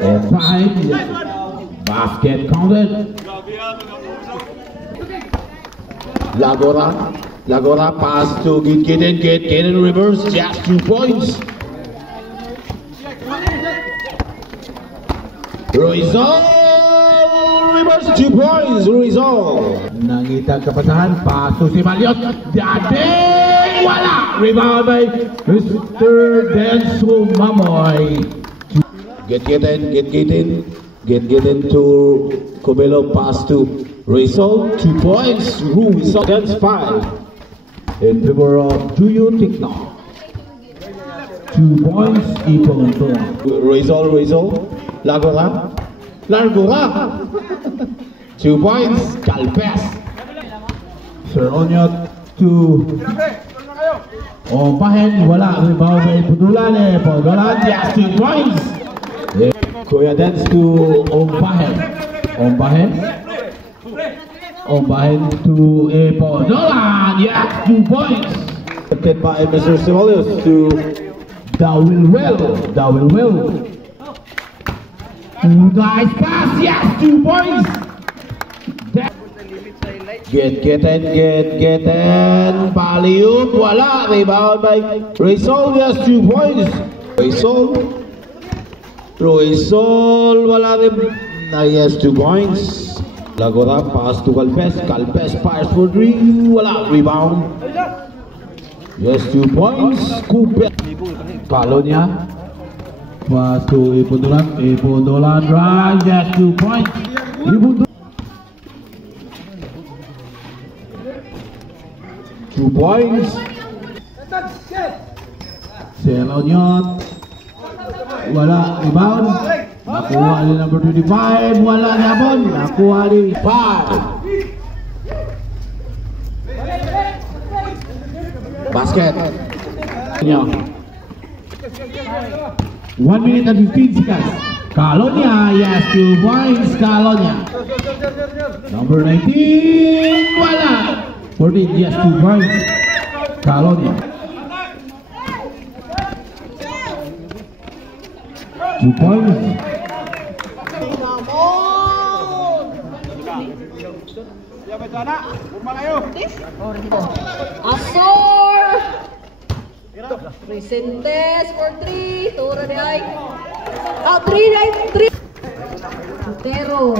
5. Basket counted. Lagora pass to get in reverse, just 2 points. Ruizal reverse 2 points. Ruizal nangita kepasahan, pass to si Maliot, dadeng wala, rebound by Mr. Denso Mamoy. Get in to Cobello, pass to Ruizal, 2 points. Ruizal against 5 in favor of Juyu Tikno. 2 points equal to Ruizal. Lagora 2 points. Calpes Sir Onyot to Ompahen, wala, rebound by Pudulan, just 2 points. Kuya Dance to Ompahen to Podolan, yes, 2 points. Captain by Mr. Sibelius to Dawilwell. Nice pass, yes, 2 points. Get in. Paliup, wala, rebound by Ruizal, yes, 2 points. Ruizal, wala rin, yes, 2 points. Lagora pass to Calpes fires for 3, wala, rebound. Yes, 2 points. Cooper Calonia pass to Ipundolan drive, yes, 2 points. 2 points. Selonyot, wala, rebound. Nakuha ni number 25, wala napon. Nakuha ni 5. Basket. 1 minute and 15 seconds. Calonia, yes, 2 points. Calonia. Number 19, wala. 14, yes, 2 points. Calonia. 2 points. Asor Presentes for 3. Tura di ay 3. Pero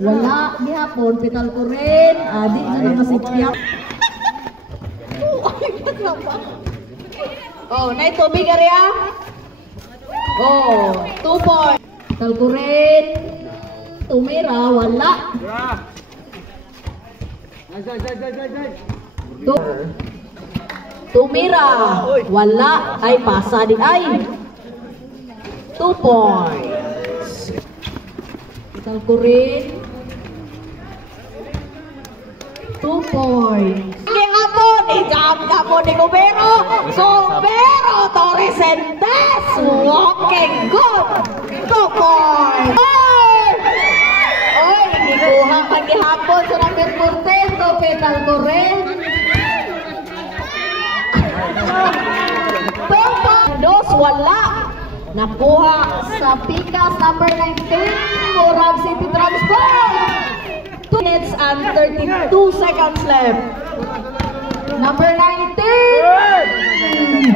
wala gihapon, pital ko rin. Di na masipyap. Na tubig area. 2 points. Pital ko rin. Tumira, wala. Tumira, wala. Ay, pasa din ay. 2 points. Pital ko rin. 2 points. Gihapon, i-jump ka po ni Cubero. Torresentes, walking good. 2 points. Oy, gikuha man gihapon sa number 14, to Pital ko rin. 2 points, wala. Nakuha sa Picas number 19, Murag City Transport. 2 minutes and 32 seconds left. Number 19,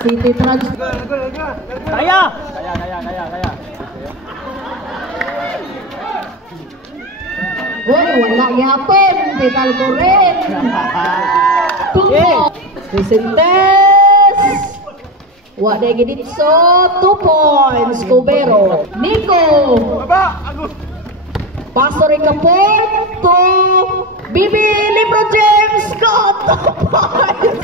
City Transport. Kaya. Uy, wala yapon. Pital ko rin. 2 points. Presentes. Wala gidit so 2 points. Cubero. Nico. Pastor Ikapon to Bibi Libro James. Got 2 points.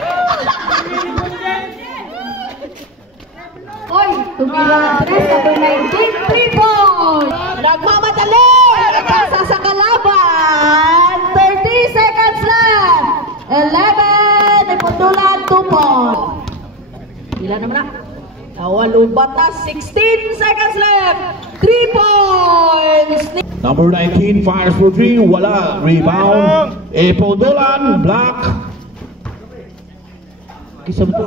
Oy, tumira 3 points. Nagmamadali. Nagkasa sa kalaban. 30 seconds left. 11. Ipundulan 2 points. Ilan naman na? Nawalubat na. 16 seconds left. 3 points. Number 19 fires for 3. Wala. Rebound. Epodolan. Black. Kisa mo to?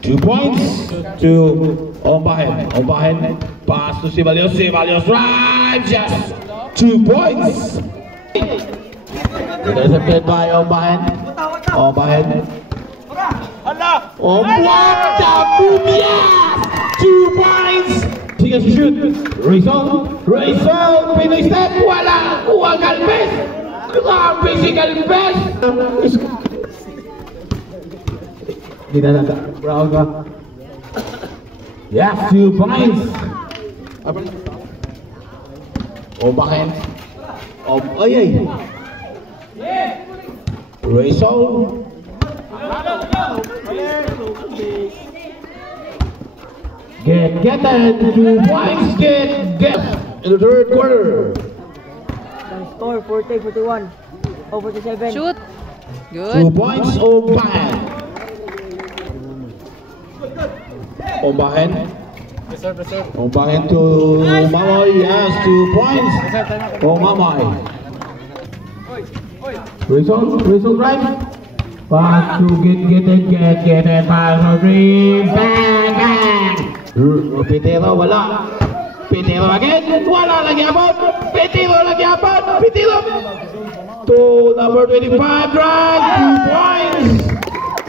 2 points to Ombahen. Ombahen. Pass to Sibalios. Sibalios drives. Yes. 2 points. Intercepted by Ombahen. Ombahen. Block the boom. Yes. 2 points. He gets to shoot. Rizal. Pinoy step. Wala. Uwag Galvez. Grabe si Galvez. Hindi na naga. Brown ka. Yes, 2 points. Ombahen. Ay. Rizal. Get it, 2 points, get in the third quarter. Score 40-41. 47. Shoot. 2 points, Ombahen. Ombahen to Mamoy, yes, 2 points. Mamoy. Rizal drive. Pass to get it, pass for 3, bang. Pitero, wala. Pitero again, wala lagi abot. Pitero. To number 25, drag, 2 points.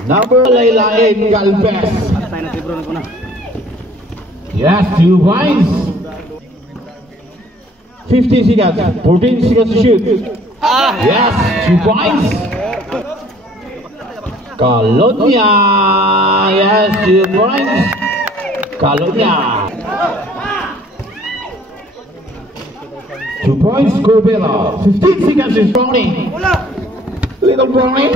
Number Laylain Galvez. Yes, 2 points. 15 seconds, 14 seconds to shoot. Yes, 2 points. Calonia, yes, 2 points. Calonia. 2 points, Corbella. 15 seconds is Brownie. Little Brownie.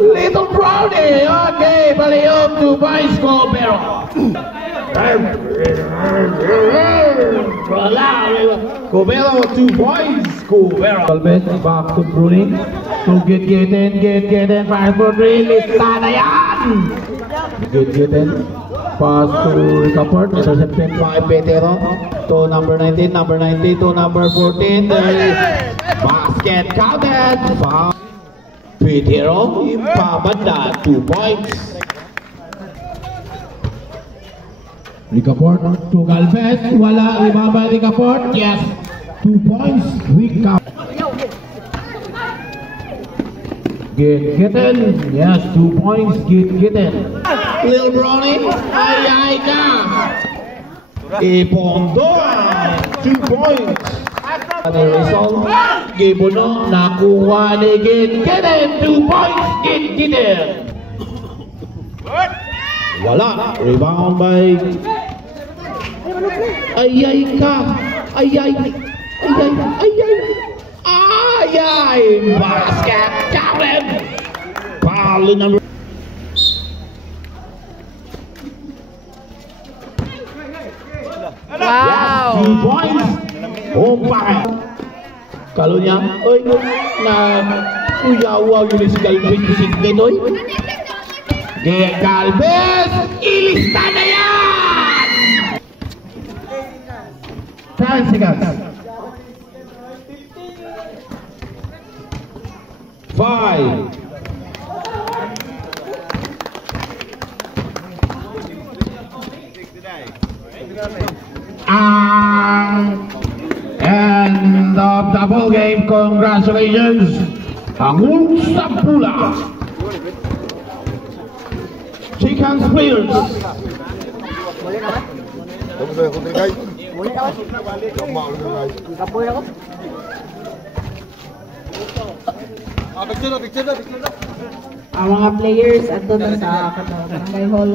Okay, Balion, 2 points, Corbella. Corbella, 2 points. Corbella. Back to Bruni. To get in. 5 for 3. Lista na yan. Get in. Pass to Ricaport, intercepted by Petero to number 19 to number 14. Basket counted. Petero, impabanda, 2 points. Ricaport to Galvez, wala, rebound by Ricaport, yes, 2 points. Ricaport. Get in, yes, 2 points, get in. Lil Brownie, ay ka. Ipondoan, 2 points. The result, Gibono, nakuha ni get in, 2 points, get in. Wala, rebound by ay ka. Basket counted. Foul number. Wow. Yes, 2 points. Ombahen. Kalau niya, na uyaw yun si Galvez bisig ninoy. Galvez, ilista na yan! 10 seconds. 5. End of the ball game. Congratulations, Angun Sapula. Chickens players. Ang mga players andun na sa Barangay Hall.